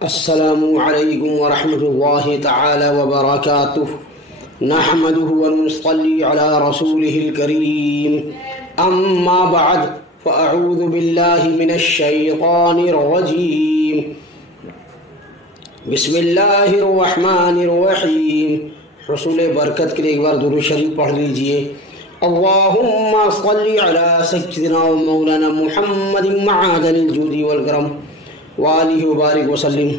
السلام علیکم ورحمۃ اللہ تعالی وبرکاتہ نحمده ونصلي على رسوله الكريم اما بعد فاعوذ باللہ من الشیطان الرجیم بسم اللہ الرحمن الرحیم. حصول برکت کے لیے ایک بار درود شریف پڑھ لیجئے. اللہم صلی علی سیدنا و مولانا محمد معدن الجود والکرم وآلہ وبارک وسلم.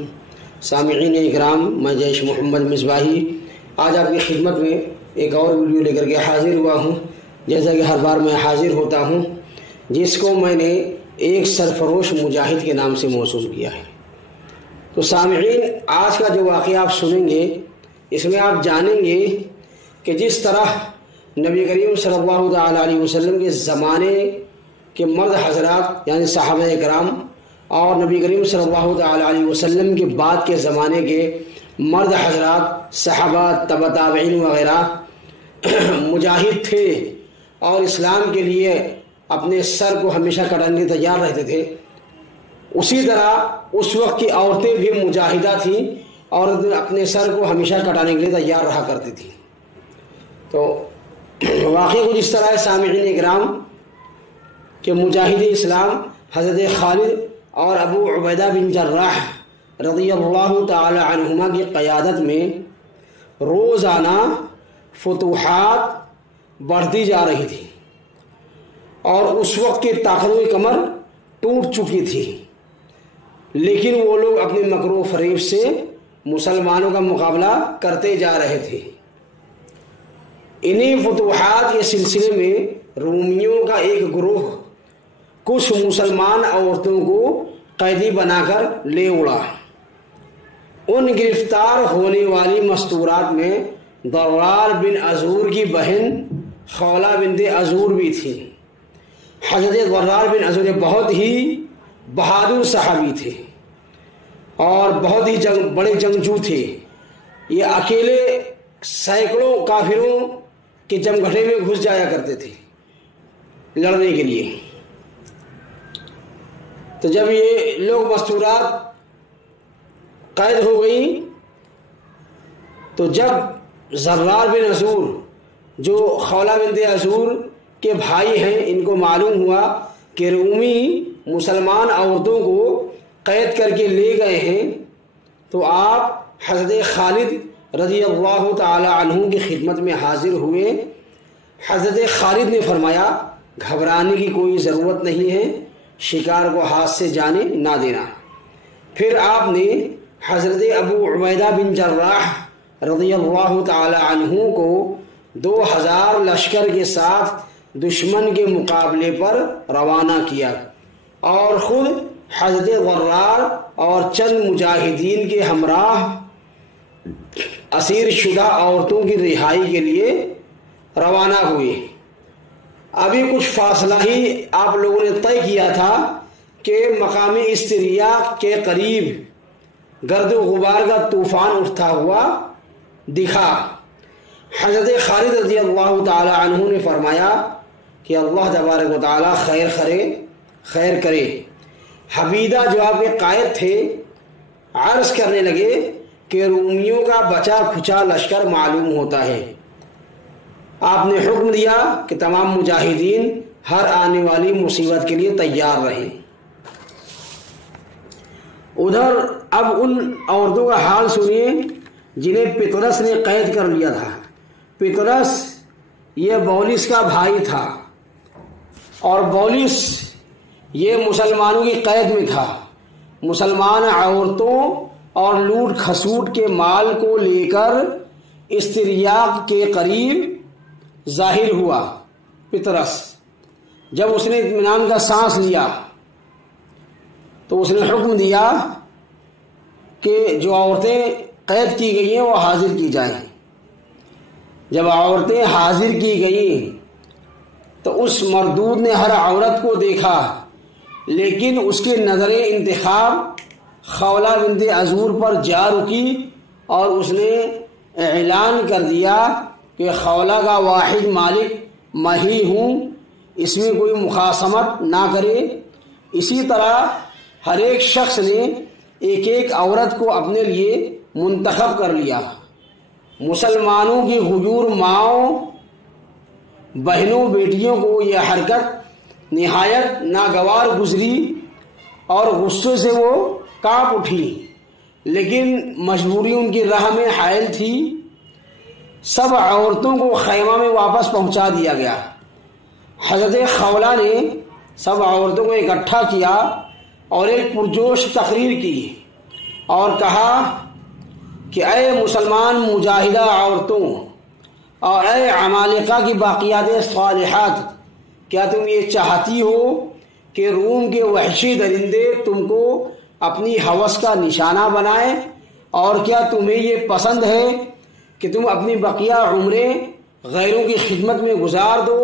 سامعین اکرام، میں جیش محمد مصباحی آج آپ کی خدمت میں ایک اور ویڈیو لے کر کے حاضر ہوا ہوں. جیسا کہ ہر بار میں حاضر ہوتا ہوں، جس کو میں نے ایک سرفروش مجاہد کے نام سے موصوف کیا ہے. تو سامعین، آج کا جو واقعہ آپ سنیں گے، اس میں آپ جانیں گے کہ جس طرح نبی کریم صلی اللہ تعالیٰ علیہ وسلم کے زمانے کے مرد حضرات یعنی صحابہ کرام اور نبی کریم صلی اللہ تعالیٰ علیہ وسلم کے بعد کے زمانے کے مرد حضرات، صحابہ، تبع تابعین وغیرہ مجاہد تھے اور اسلام کے لیے اپنے سر کو ہمیشہ کٹانے کے تیار رہتے تھے، اسی طرح اس وقت کی عورتیں بھی مجاہدہ تھیں اور اپنے سر کو ہمیشہ کٹانے کے لیے تیار رہا کرتی تھیں. تو واقعہ کچھ اس طرح ہے سامعین اکرام کہ مجاہد اسلام حضرت خالد اور ابو عبیدہ بن جراح رضی اللہ تعالی عنہما کی قیادت میں روزانہ فتوحات بڑھتی جا رہی تھی اور اس وقت کی طاقتوں کی کمر ٹوٹ چکی تھی، لیکن وہ لوگ اپنے مکر و فریب سے مسلمانوں کا مقابلہ کرتے جا رہے تھے. انہی فتوحات کے سلسلے میں رومیوں کا ایک گروہ کچھ مسلمان عورتوں کو قیدی بنا کر لے اڑا. ان گرفتار ہونے والی مستورات میں ضرار بن عزور کی بہن خولہ بنت عزور بھی تھی. حضرت ضرار بن عزور بہت ہی بہادر صحابی تھے اور بہت ہی بڑے جنگجو تھے. یہ اکیلے سینکڑوں کافروں کے جمگھٹے میں گھس جایا کرتے تھے لڑنے کے لیے. تو جب یہ لوگ مستورات قید ہو گئی تو جب ضرار بن عزور جو خولہ بنت عزور کے بھائی ہیں، ان کو معلوم ہوا کہ رومی مسلمان عورتوں کو قید کر کے لے گئے ہیں، تو آپ حضرت خالد رضی اللہ تعالی عنہ کی خدمت میں حاضر ہوئے. حضرت خالد نے فرمایا گھبرانے کی کوئی ضرورت نہیں ہے، شکار کو ہاتھ سے جانے نہ دینا. پھر آپ نے حضرت ابو عبیدہ بن جراح رضی اللہ تعالی عنہ کو 2000 لشکر کے ساتھ دشمن کے مقابلے پر روانہ کیا اور خود حضرت ضرار اور چند مجاہدین کے ہمراہ اسیر شدہ عورتوں کی رہائی کے لیے روانہ ہوئے. ابھی کچھ فاصلہ ہی آپ لوگوں نے طے کیا تھا کہ مقامی استریاق کے قریب گرد و غبار کا طوفان اٹھتا ہوا دکھا. حضرت خالد رضی اللہ تعالی عنہ نے فرمایا کہ اللہ تبارک و تعالی خیر کرے. حبیدہ جو آپ کے قائد تھے عرض کرنے لگے کہ رومیوں کا بچا کھچا لشکر معلوم ہوتا ہے. آپ نے حکم دیا کہ تمام مجاہدین ہر آنے والی مصیبت کے لیے تیار رہیں. ادھر اب ان عورتوں کا حال سنیے جنہیں پطرس نے قید کر لیا تھا. پطرس یہ بولس کا بھائی تھا اور بولس یہ مسلمانوں کی قید میں تھا. مسلمان عورتوں اور لوٹ کھسوٹ کے مال کو لے کر استریاق کے قریب ظاہر ہوا. پطرس جب اس نے اطمینان کا سانس لیا تو اس نے حکم دیا کہ جو عورتیں قید کی گئی ہیں وہ حاضر کی جائیں. جب عورتیں حاضر کی گئیں تو اس مردود نے ہر عورت کو دیکھا، لیکن اس کے نظر انتخاب خولہ بنت عزور پر جا رکی اور اس نے اعلان کر دیا کہ خولہ کا واحد مالک میں ہی ہوں، اس میں کوئی مخاصمت نہ کرے. اسی طرح ہر ایک شخص نے ایک ایک عورت کو اپنے لیے منتخب کر لیا۔ مسلمانوں کی غیور ماؤں، بہنوں، بیٹیوں کو یہ حرکت نہایت ناگوار گزری اور غصے سے وہ کانپ اٹھی، لیکن مجبوری ان کی راہ میں حائل تھی۔ سب عورتوں کو خیمہ میں واپس پہنچا دیا گیا۔ حضرت خولہ نے سب عورتوں کو اکٹھا کیا اور ایک پرجوش تقریر کی اور کہا کہ اے مسلمان مجاہدہ عورتوں اور اے عمالقہ کی باقیات صالحات، کیا تم یہ چاہتی ہو کہ روم کے وحشی درندے تم کو اپنی ہوس کا نشانہ بنائیں؟ اور کیا تمہیں یہ پسند ہے کہ تم اپنی بقیہ عمریں غیروں کی خدمت میں گزار دو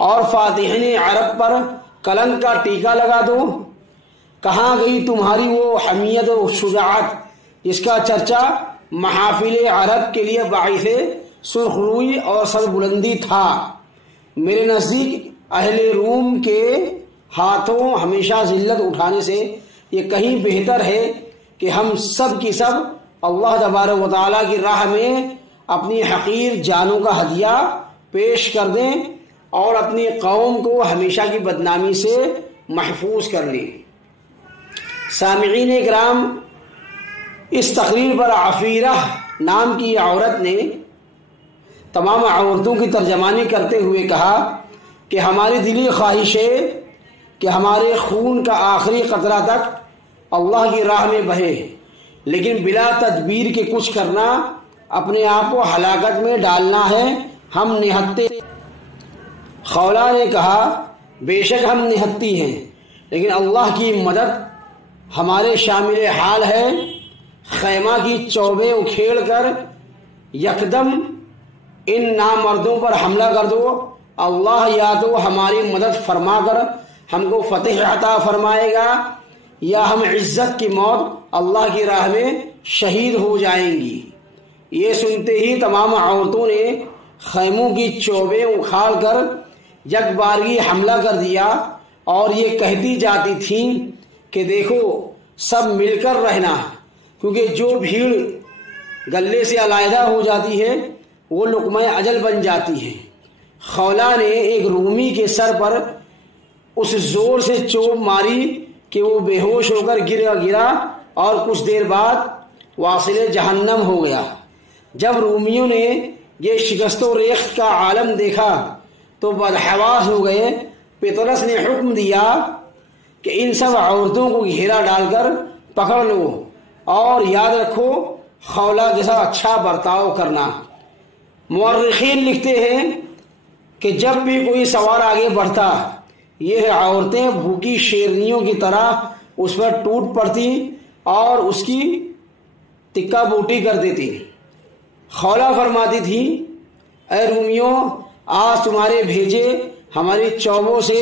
اور فاتحین عرب پر کلنک کا ٹیکہ لگا دو؟ کہاں گئی تمہاری وہ حمیت و شجاعت جس کا چرچا محافل عرب کے لیے باعث سرخ روئی اور سربلندی تھا؟ میرے نزدیک اہل روم کے ہاتھوں ہمیشہ ذلت اٹھانے سے یہ کہیں بہتر ہے کہ ہم سب کی سب اللہ تبارک و تعالیٰ کی راہ میں اپنی حقیر جانوں کا ہدیہ پیش کر دیں اور اپنی قوم کو ہمیشہ کی بدنامی سے محفوظ کر لیں۔ سامعین اکرام، اس تقریر پر عفیرہ نام کی عورت نے تمام عورتوں کی ترجمانی کرتے ہوئے کہا کہ ہماری دلی خواہش ہے کہ ہمارے خون کا آخری قطرہ تک اللہ کی راہ میں بہے، لیکن بلا تدبیر کے کچھ کرنا اپنے آپ کو ہلاکت میں ڈالنا ہے۔ ہم نہتے۔ خولہ نے کہا بے شک ہم نہتی ہیں، لیکن اللہ کی مدد ہمارے شامل حال ہے۔ خیمہ کی چوبیں اکھیڑ کر یکدم ان نامردوں پر حملہ کر دو۔ اللہ یا تو ہماری مدد فرما کر ہم کو فتح عطا فرمائے گا یا ہم عزت کی موت اللہ کی راہ میں شہید ہو جائیں گی۔ یہ سنتے ہی تمام عورتوں نے خیموں کی چوبیں اکھاڑ کر یک بارگی حملہ کر دیا اور یہ کہتی جاتی تھیں کہ دیکھو سب مل کر رہنا، کیونکہ جو بھیڑ گلے سے علیحدہ ہو جاتی ہے وہ لقمہ اجل بن جاتی ہے۔ خولہ نے ایک رومی کے سر پر اس زور سے چوب ماری کہ وہ بے ہوش ہو کر گرا اور کچھ دیر بعد واصل جہنم ہو گیا۔ جب رومیوں نے یہ شکست و ریخت کا عالم دیکھا تو بدحواس ہو گئے۔ پطرس نے حکم دیا کہ ان سب عورتوں کو گھیرا ڈال کر پکڑ لو اور یاد رکھو خولہ کے ساتھ اچھا برتاؤ کرنا۔ مورخین لکھتے ہیں کہ جب بھی کوئی سوار آگے بڑھتا یہ عورتیں بھوکی شیرنیوں کی طرح اس پر ٹوٹ پڑتی اور اس کی تکا بوٹی کر دیتی۔ خولہ فرماتی تھی اے رومیوں، آج تمہارے بھیجے ہماری چوبوں سے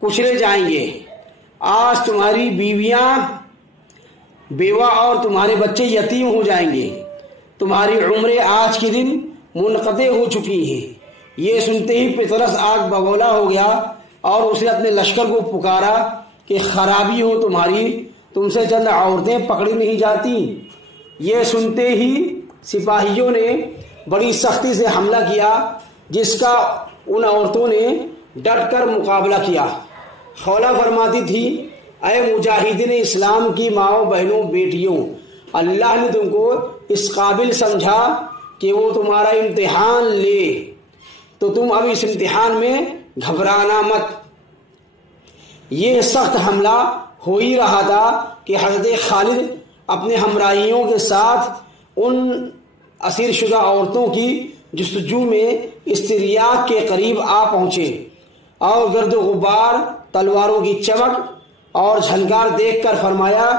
کچلے جائیں گے، آج تمہاری بیویاں بیوہ اور تمہارے بچے یتیم ہو جائیں گے، تمہاری عمریں آج کے دن منقطع ہو چکی ہیں۔ یہ سنتے ہی پطرس آگ بگولا ہو گیا اور اس نے اپنے لشکر کو پکارا کہ خرابی ہو تمہاری، تم سے چند عورتیں پکڑی نہیں جاتی۔ یہ سنتے ہی سپاہیوں نے بڑی سختی سے حملہ کیا جس کا ان عورتوں نے ڈٹ کر مقابلہ کیا۔ خولہ فرماتی تھی اے مجاہدین اسلام کی ماؤں، بہنوں، بیٹیوں، اللہ نے تم کو اس قابل سمجھا کہ وہ تمہارا امتحان لے، تو تم اب اس امتحان میں گھبرانا مت۔ یہ سخت حملہ ہو ہی رہا تھا کہ حضرت خالد اپنے ہمراہیوں کے ساتھ ان اسیر شدہ عورتوں کی جستجو میں استریاق کے قریب آ پہنچے اور گرد و غبار، تلواروں کی چمک اور جھنکار دیکھ کر فرمایا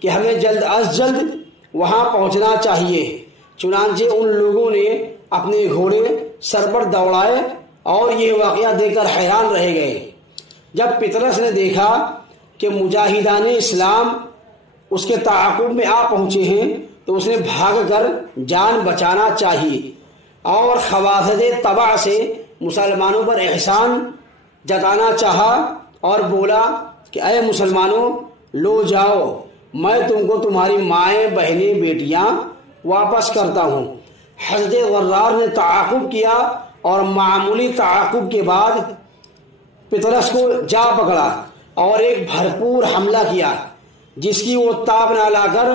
کہ ہمیں جلد از جلد وہاں پہنچنا چاہیے۔ چنانچہ ان لوگوں نے اپنے گھوڑے سر پر دوڑائے اور یہ واقعہ دیکھ کر حیران رہ گئے۔ جب پطرس نے دیکھا کہ مجاہدان اسلام اس کے تعاقب میں آ پہنچے ہیں تو اس نے بھاگ کر جان بچانا چاہیے اور خوافد تبع سے مسلمانوں پر احسان جتانا چاہا اور بولا کہ اے مسلمانوں، لو جاؤ میں تم کو تمہاری مائیں بہنیں بیٹیاں واپس کرتا ہوں۔ حضرت غرار نے تعاقب کیا اور معمولی تعاقب کے بعد پطرس کو جا پکڑا اور ایک بھرپور حملہ کیا جس کی وہ تاب نہ لا کر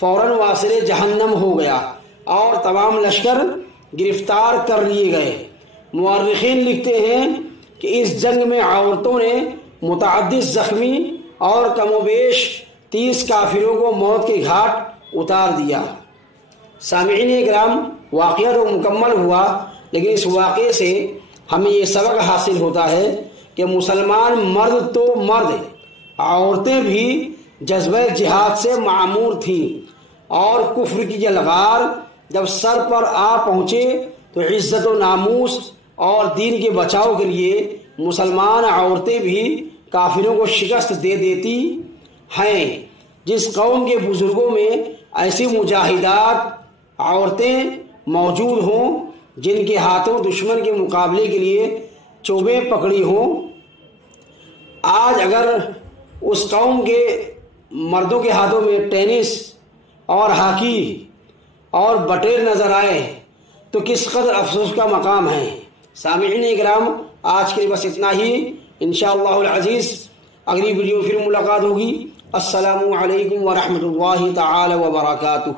فوراً واصل جہنم ہو گیا اور تمام لشکر گرفتار کر لیے گئے۔ مورخین لکھتے ہیں کہ اس جنگ میں عورتوں نے متعدد زخمی اور کم و بیش 30 کافروں کو موت کے گھاٹ اتار دیا۔ سامعین اکرام، واقعہ تو مکمل ہوا، لیکن اس واقعے سے ہمیں یہ سبق حاصل ہوتا ہے کہ مسلمان مرد تو مرد، عورتیں بھی جذبہ جہاد سے معمور تھیں، اور کفر کی یلغار جب سر پر آ پہنچے تو عزت و ناموس اور دین کے بچاؤ کے لیے مسلمان عورتیں بھی کافروں کو شکست دے دیتی ہیں۔ جس قوم کے بزرگوں میں ایسی مجاہدات عورتیں موجود ہوں جن کے ہاتھوں دشمن کے مقابلے کے لیے چوبیں پکڑی ہوں، آج اگر اس قوم کے مردوں کے ہاتھوں میں ٹینس اور ہاکی اور بٹیر نظر آئے تو کس قدر افسوس کا مقام ہے۔ سامعین اکرام، آج کے لیے بس اتنا ہی، انشاءاللہ العزیز اگلی ویڈیو پھر ملاقات ہوگی۔ السلام علیکم ورحمۃ اللہ تعالی وبرکاتہ۔